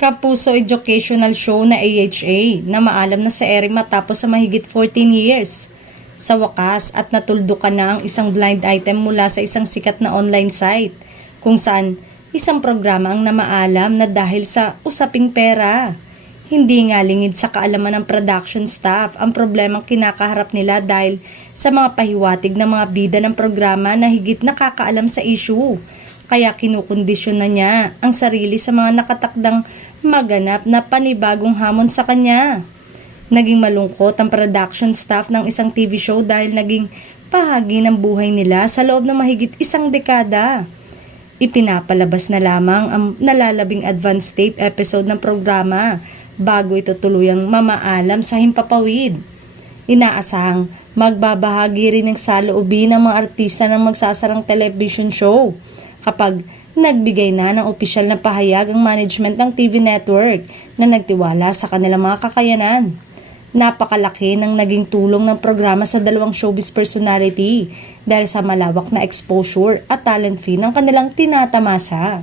Kapuso educational show na AHA na maalam na sa ere matapos sa mahigit 14 years. Sa wakas at natuldukan na ang isang blind item mula sa isang sikat na online site kung saan isang programa ang namaalam na dahil sa usaping pera. Hindi nga lingid sa kaalaman ng production staff ang problemang kinakaharap nila dahil sa mga pahiwatig ng mga bida ng programa na higit nakakaalam sa issue. Kaya kinukondisyon na niya ang sarili sa mga nakatakdang maganap na panibagong hamon sa kanya. Naging malungkot ang production staff ng isang TV show dahil naging bahagi ng buhay nila sa loob ng mahigit isang dekada. Ipinapalabas na lamang ang nalalabing advance tape episode ng programa bago ito tuluyang mamaalam sa himpapawid. Inaasahang magbabahagi rin ng saloobin ng mga artista ng magsasarang television show kapag nagbigay na ng opisyal na pahayag ang management ng TV network na nagtiwala sa kanilang mga kakayanan. Napakalaki ng naging tulong ng programa sa dalawang showbiz personality dahil sa malawak na exposure at talent fee ng kanilang tinatamasa.